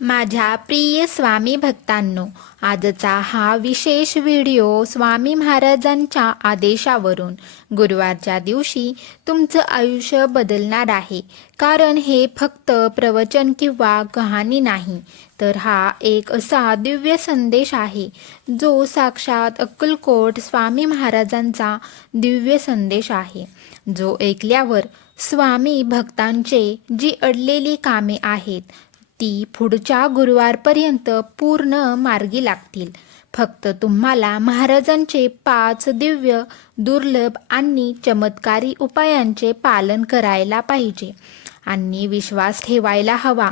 माझ्या प्रिय स्वामी भक्तांनो, आजचा हा विशेष व्हिडिओ स्वामी महाराजांच्या आदेशावरून गुरुवारच्या दिवशी तुमचं आयुष्य बदलणार आहे. कारण हे फक्त प्रवचन किंवा कहाणी नाही, तर हा एक असा दिव्य संदेश आहे जो साक्षात अक्कलकोट स्वामी महाराजांचा दिव्य संदेश आहे, जो ऐकल्यावर स्वामी भक्तांचे जी अडलेली कामे आहेत ती पुढच्या गुरुवारपर्यंत पूर्ण मार्गी लागतील. फक्त तुम्हाला महाराजांचे 5 दिव्य, दुर्लभ आणि चमत्कारी उपायांचे पालन करायला पाहिजे आणि विश्वास ठेवायला हवा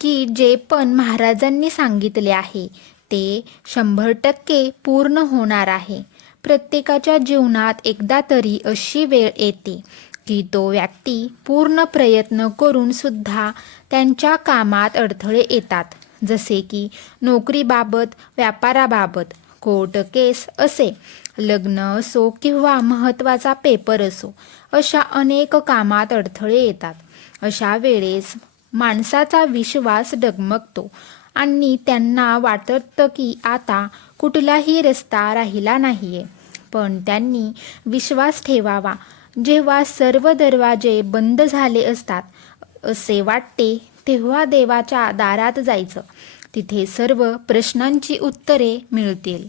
की जे पण महाराजांनी सांगितले आहे ते 100% पूर्ण होणार आहे. प्रत्येकाच्या जीवनात एकदा तरी अशी वेळ येते की तो व्यक्ती पूर्ण प्रयत्न करून सुद्धा त्यांच्या कामात अडथळे येतात. जसे की नोकरीबाबत, व्यापाराबाबत, कोर्ट केस असे, लग्न असो किंवा महत्त्वाचा पेपर असो, अशा अनेक कामात अडथळे येतात. अशा वेळेस माणसाचा विश्वास डगमगतो आणि त्यांना वाटतं की आता कुठलाही रस्ता राहिला नाहीये. पण त्यांनी विश्वास ठेवावा. जेव्हा सर्व दरवाजे बंद झाले असतात असे वाटते, तेव्हा देवाच्या दारात जायचं. तिथे सर्व प्रश्नांची उत्तरे मिळतील.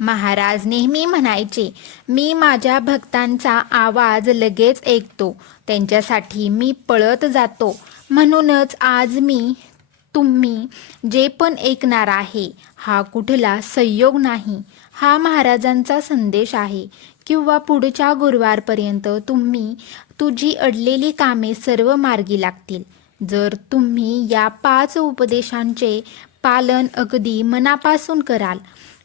महाराज नेहमी म्हणायचे, मी माझ्या भक्तांचा आवाज लगेच ऐकतो, त्यांच्यासाठी मी पळत जातो. म्हणूनच आज तुम्ही जे पण ऐकणार आहे हा कुठला संयोग नाही, हा महाराजांचा संदेश आहे. किंवा पुढच्या गुरुवारपर्यंत तुझी अडलेली कामे सर्व मार्गी लागतील जर तुम्ही या 5 उपदेशांचे पालन अगदी मनापासून कराल.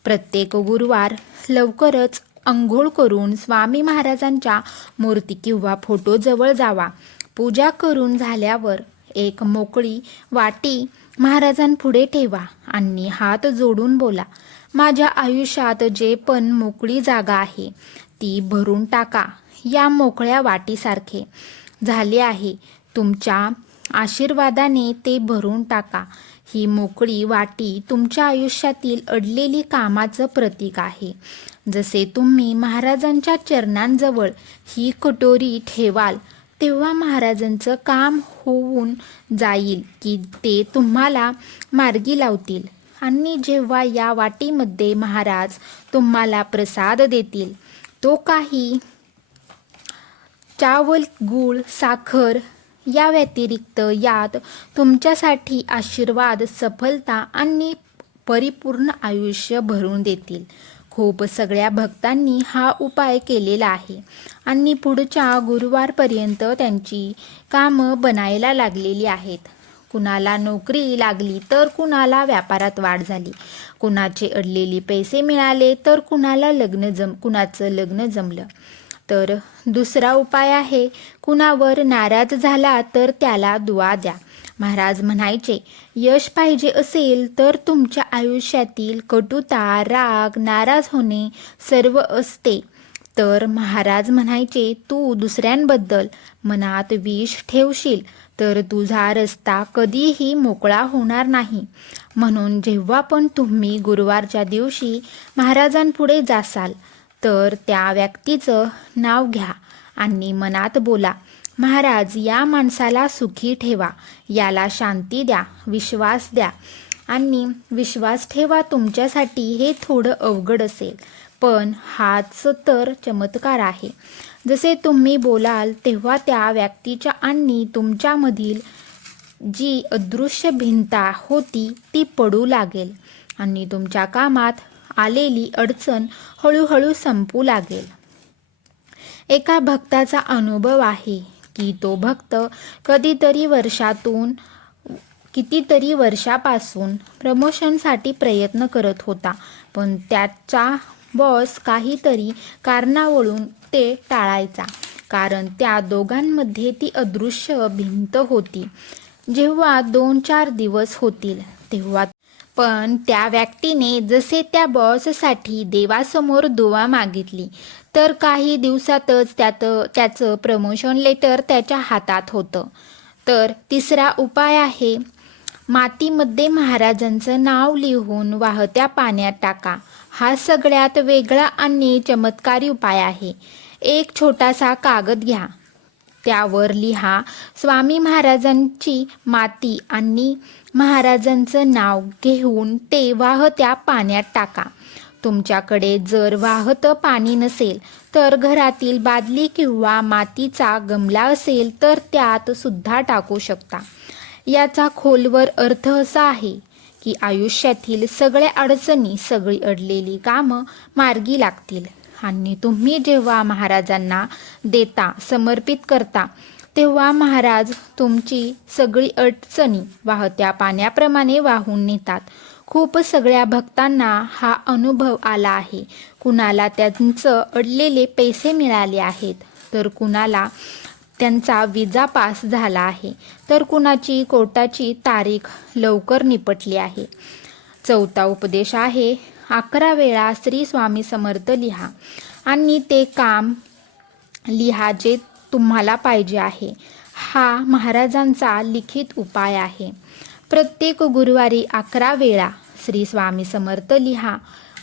प्रत्येक गुरुवार लवकरच अंघोळ करून स्वामी महाराजांच्या मूर्ती किंवा फोटोजवळ जावा. पूजा करून झाल्यावर एक मोकळी वाटी महाराजांपुढे ठेवा आणि हात जोडून बोला, माझ्या आयुष्यात जे पण मोकळी जागा आहे ती भरून टाका. या मोकळ्या वाटीसारखे झाले आहे, तुमच्या आशीर्वादाने ते भरून टाका. ही मोकळी वाटी तुमच्या आयुष्यातील अडलेली कामाचं प्रतीक आहे. जसे तुम्ही महाराजांच्या चरणांजवळ ही कटोरी ठेवाल तेव्हा महाराजांचं काम होऊन जाईल की ते तुम्हाला मार्गी लावतील. आणि जेव्हा या वाटीमध्ये महाराज तुम्हाला प्रसाद देतील, तो काही चावल, गूळ, साखर या व्यतिरिक्त यात तुमच्यासाठी आशीर्वाद, सफलता आणि परिपूर्ण आयुष्य भरून देतील. खूप सगळ्या भक्तांनी हा उपाय केलेला आहे आणि पुढच्या गुरुवारपर्यंत त्यांची कामं बनायला लागलेली आहेत. कुणाला नोकरी लागली तर कुणाला व्यापारात वाढ झाली, कुणाचे अडलेले पैसे मिळाले तर कुणाचं लग्न जमलं. तर दुसरा उपाय आहे, कुणावर नाराज झाला तर त्याला दुआ द्या. महाराज म्हणायचे, यश पाहिजे असेल तर तुमच्या आयुष्यातील कटुता, राग, नाराज होणे सर्व असते. तर महाराज म्हणायचे, तू दुसऱ्यांबद्दल मनात विष ठेवशील तर तुझा रस्ता कधीही मोकळा होणार नाही. म्हणून जेव्हा पण तुम्ही गुरुवारच्या दिवशी महाराजांपुढे जासाल तर त्या व्यक्तीचं नाव घ्या आणि मनात बोला, महाराज या माणसाला सुखी ठेवा, याला शांती द्या, विश्वास द्या. आणि विश्वास ठेवा, तुमच्यासाठी हे थोडं अवघड असेल पण हाच तर चमत्कार आहे. जसे तुम्ही बोलाल तेव्हा त्या व्यक्तीच्या आणि तुमच्यामधील जी अदृश्य भिंता होती ती पडू लागेल आणि तुमच्या कामात आलेली अडचण हळूहळू संपू लागेल. एका भक्ताचा अनुभव आहे की तो भक्त कितीतरी वर्षापासून प्रमोशनसाठी प्रयत्न करत होता, पण त्याचा बॉस काहीतरी कारणावरून ते टाळायचा, कारण त्या दोघांमध्ये ती अदृश्य भिंत होती. जेव्हा 2-4 दिवस होतील तेव्हा पण त्या व्यक्तीने जसे त्या बॉससाठी देवासमोर दुवा मागितली तर काही दिवसातच त्याचं प्रमोशन लेटर त्याच्या हातात होतं. तर तिसरा उपाय आहे, मातीमध्ये महाराजांचं नाव लिहून वाहत्या पाण्यात टाका. हा सगळ्यात वेगळा आणि चमत्कारी उपाय आहे. एक छोटासा कागद घ्या, त्यावर लिहा स्वामी महाराजांची माती आणि महाराजांचं नाव घेऊन ते वाहत्या पाण्यात टाका. तुमच्याकडे जर वाहतं पाणी नसेल तर घरातील बादली किंवा मातीचा गमला असेल तर त्यात सुद्धा टाकू शकता. याचा खोलवर अर्थ असा आहे की आयुष्यातील सगळ्या अडचणी, सगळी अडलेली कामं मार्गी लागतील आणि तुम्ही जेव्हा महाराजांना देता, समर्पित करता, तेव्हा महाराज तुमची सगळी अडचणी वाहत्या पाण्याप्रमाणे वाहून नेतात. खूप सगळ्या भक्तांना हा अनुभव आला आहे. कुणाला त्यांचं अडलेले पैसे मिळाले आहेत, तर कुणाला त्यांचा विजा पास झाला आहे, तर कुणाची कोर्टाची तारीख लवकर निपटली आहे. चौथा उपदेश आहे, 11 वेळा श्री स्वामी समर्थ लिहा आणि ते काम लिहा जे तुम्हाला पाहिजे आहे. हा महाराजांचा लिखित उपाय आहे. प्रत्येक गुरुवारी 11 वेळा श्री स्वामी समर्थ लिहा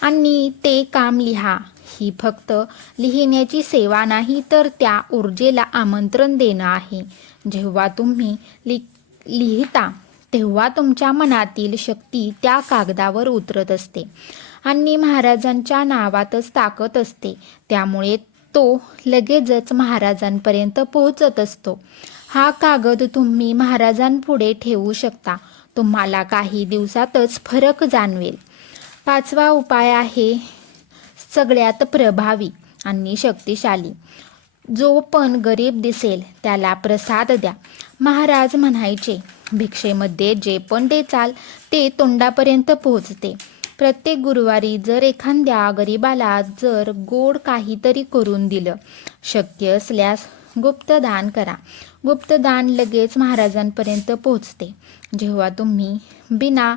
आणि ते काम लिहा. ही फक्त लिहिण्याची सेवा नाही, तर त्या ऊर्जेला आमंत्रण देणं आहे. जेव्हा तुम्ही लिहिता तेव्हा तुमच्या मनातील शक्ती त्या कागदावर उतरत असते आणि महाराजांच्या नावातच ताकद असते. त्यामुळे तो लगेचच महाराजांपर्यंत पोहोचत असतो. हा कागद तुम्ही महाराजांपुढे ठेवू शकता. तुम्हाला काही दिवसातच फरक जाणवेल. 5वा उपाय आहे सगळ्यात प्रभावी आणि शक्तिशाली. जो पण गरीब दिसेल त्याला प्रसाद द्या. महाराज म्हणायचे, भिक्षेमध्ये जे पण देचाल ते तोंडापर्यंत पोहोचते. प्रत्येक गुरुवारी जर एखाद्या गरीबाला जर गोड काहीतरी करून दिलं, शक्य असल्यास गुप्तदान करा. गुप्तदान लगेच महाराजांपर्यंत पोहोचते. जेव्हा तुम्ही बिना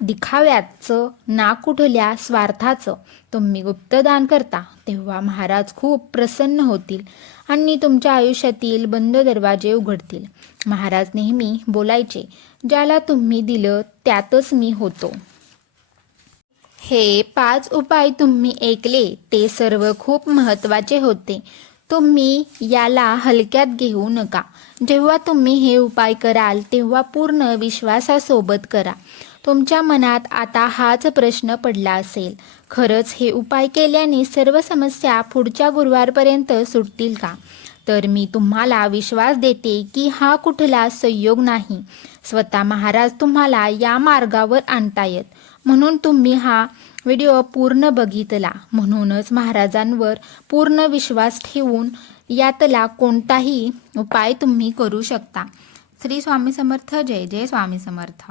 दिखाव्याचं ना कुठल्या स्वार्थाचं तुम्ही गुप्तदान करता, तेव्हा महाराज खूप प्रसन्न होतील आणि तुमच्या आयुष्यातील बंद दरवाजे उघडतील. महाराज नेहमी बोलायचे, ज्याला तुम्ही दिलं त्यातच मी होतो. हे 5 उपाय तुम्ही ऐकले ते सर्व खूप महत्त्वाचे होते. तुम्ही याला हलक्यात घेऊ नका. जेव्हा तुम्ही हे उपाय कराल तेव्हा पूर्ण विश्वासासोबत करा. तुमच्या मनात आता हाच प्रश्न पडला असेल, खरंच हे उपाय केल्याने सर्व समस्या पुढच्या गुरुवारपर्यंत सुटतील का? तर मी तुम्हाला विश्वास देते की हा कुठला संयोग नाही. स्वतः महाराज तुम्हाला या मार्गावर आणतायत. म्हणून तुम्ही हा व्हिडिओ पूर्ण बघितला. म्हणूनच महाराजांवर पूर्ण विश्वास ठेवून यातला कोणताही उपाय तुम्ही करू शकता. श्री स्वामी समर्थ. जय जय स्वामी समर्थ.